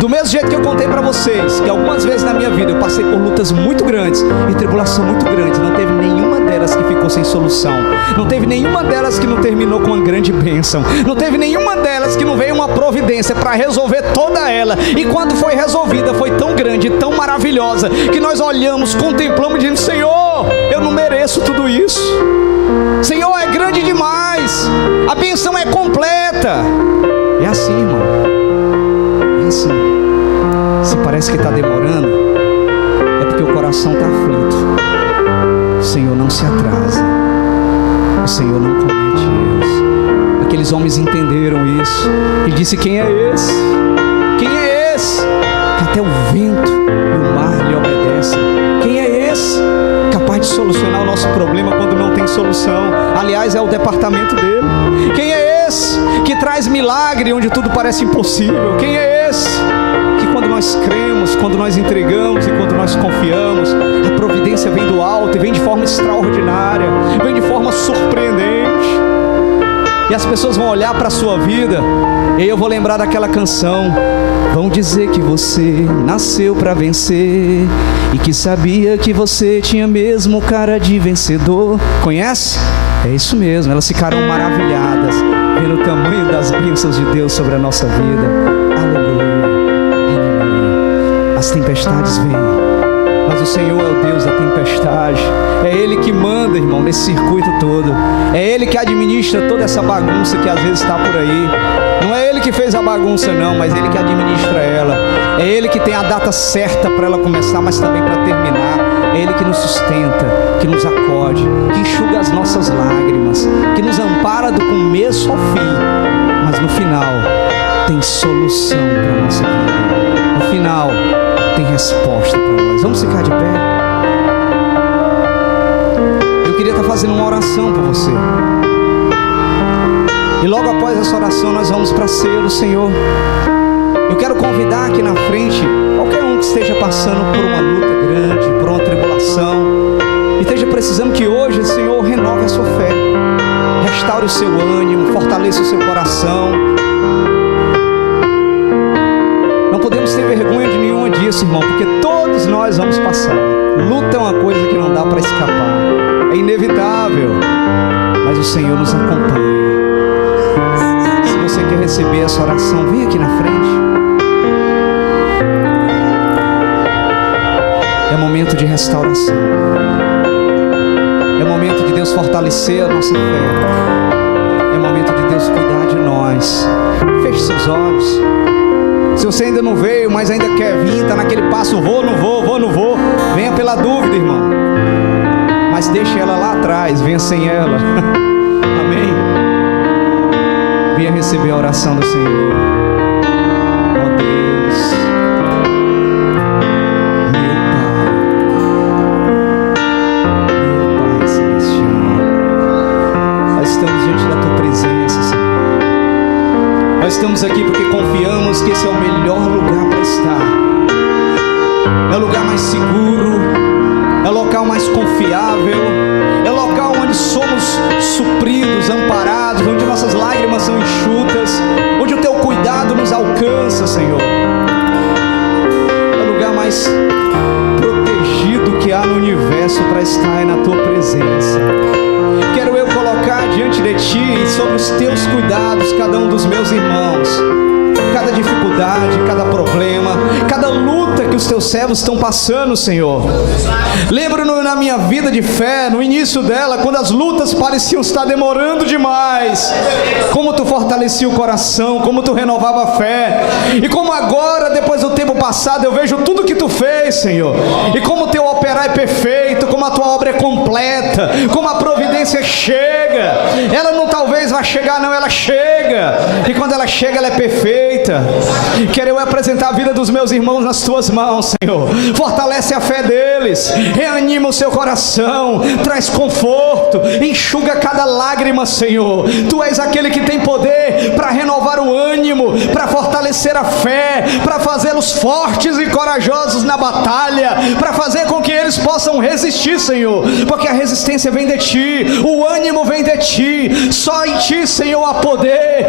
Do mesmo jeito que eu contei para vocês, que algumas vezes na minha vida eu passei por lutas muito grandes e tribulação muito grande, não teve nenhuma delas que ficou sem solução, não teve nenhuma delas que não terminou com uma grande bênção, não teve nenhuma delas que não veio uma providência para resolver toda ela, e quando foi resolvida foi tão grande, tão maravilhosa, que nós olhamos, contemplamos e dizemos: Senhor, eu não mereço tudo isso. Senhor, é grande demais. A bênção é completa. É assim, irmão. É assim. Se parece que está demorando, é porque o coração está aflito. O Senhor não se atrasa. O Senhor não comete erros. Aqueles homens entenderam isso. Ele disse: quem é esse? Quem é esse? Que até o vento e o mar lhe obedecem. Quem é esse? Capaz de solucionar o nosso problema quando não tem solução. Aliás, é o departamento dele. Quem é esse? Que traz milagre onde tudo parece impossível. Quem é esse? Que quando nós cremos, quando nós entregamos e quando nós confiamos, a providência vem do alto e vem de forma extraordinária, vem de forma surpreendente. E as pessoas vão olhar para a sua vida, e eu vou lembrar daquela canção: vão dizer que você nasceu para vencer e que sabia que você tinha mesmo cara de vencedor. Conhece? É isso mesmo. Elas ficaram maravilhadas vendo o tamanho das bênçãos de Deus sobre a nossa vida. Aleluia, aleluia. As tempestades vêm, mas o Senhor é o Deus da tempestade. É Ele que manda, irmão, nesse circuito todo. É Ele que administra toda essa bagunça que às vezes está por aí. Não é Ele que fez a bagunça não, mas Ele que administra ela. É Ele que tem a data certa para ela começar, mas também para terminar. É Ele que nos sustenta, que nos acode, que enxuga as nossas lágrimas, que nos ampara do começo ao fim. Mas no final tem solução para a nossa vida. No final tem resposta para nós. Vamos ficar de pé? Eu queria estar fazendo uma oração por você. E logo após essa oração nós vamos para a ceia do Senhor. Eu quero convidar aqui na frente qualquer um que esteja passando por uma luta grande, por uma tribulação, e esteja precisando que hoje o Senhor renove a sua fé, restaure o seu ânimo, fortaleça o seu coração. Não podemos ter vergonha de nenhuma disso, irmão, porque todos nós vamos passar. Luta é uma coisa que não dá para escapar, é inevitável, mas o Senhor nos acompanha. Se você quer receber essa oração, vem aqui na frente. É momento de restauração. É momento de Deus fortalecer a nossa fé. É momento de Deus cuidar de nós. Feche seus olhos. Se você ainda não veio, mas ainda quer vir, está naquele passo: vou, não vou, vou, não vou. Venha pela dúvida, irmão. Mas deixe ela lá atrás, venha sem ela. Amém? Venha receber a oração do Senhor. Ó Deus, meu Pai celestial, nós estamos diante da Tua presença, Senhor. Nós estamos aqui porque confiamos que esse é o melhor lugar para estar. É o lugar mais seguro, é o local mais confiável, é o local onde somos supridos, amparados, onde nossas lágrimas são enxutas, onde o Teu cuidado nos alcança, Senhor. É o lugar mais protegido que há no universo para estar na Tua presença. Quero eu colocar diante de Ti e sobre os Teus cuidados cada um dos meus irmãos, cada dificuldade, cada problema, cada luta que os Teus servos estão passando, Senhor. Lembro-me na minha vida de fé, no início dela, quando as lutas pareciam estar demorando demais, como Tu fortalecia o coração, como Tu renovava a fé, e como agora, depois do tempo passado, eu vejo tudo que Tu fez, Senhor, e como o Teu operar é perfeito, como a Tua obra é completa, como a providência chega. Ela não talvez vá chegar, não, ela chega, e quando ela chega, ela é perfeita. Quero eu apresentar a vida dos meus irmãos nas Tuas mãos, Senhor. Fortalece a fé deles, reanima o seu coração, traz conforto, enxuga cada lágrima, Senhor. Tu és aquele que tem poder para renovar o ânimo, para fortalecer a fé, para fazê-los fortes e corajosos na batalha, para fazer com que eles possam resistir, Senhor, porque a resistência vem de Ti, o ânimo vem de Ti. Só em Ti, Senhor, há poder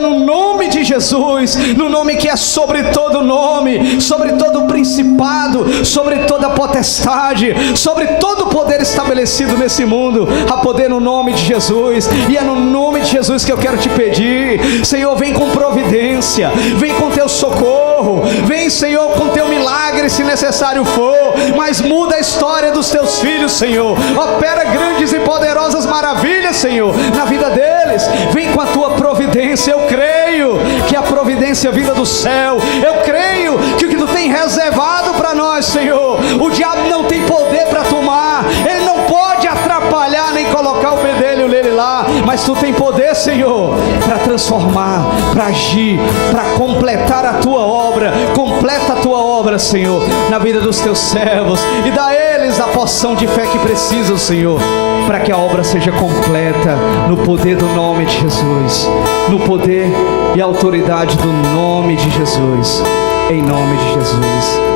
no nome de Jesus, no nome que é sobre todo nome, sobre todo principado, sobre toda potestade, sobre todo poder estabelecido nesse mundo. Há poder no nome de Jesus, e é no nome de Jesus que eu quero Te pedir, Senhor, vem com providência, vem com Teu socorro. socorro. Vem, Senhor, com teu milagre, se necessário for, mas muda a história dos teus filhos, Senhor. Opera grandes e poderosas maravilhas, Senhor, na vida deles. Vem com a tua providência. Eu creio que a providência vinda do céu. Eu creio que o que tu tem reservado para nós, Senhor, o diabo não tem poder para tomar. Ele não pode atrapalhar nem colocar o bedelho nele lá, mas tu tem poder, Senhor, para transformar, para agir, para completar a tua obra. Completa a tua obra, Senhor, na vida dos teus servos, e dá a eles a porção de fé que precisam, Senhor, para que a obra seja completa, no poder do nome de Jesus, no poder e autoridade do nome de Jesus, em nome de Jesus.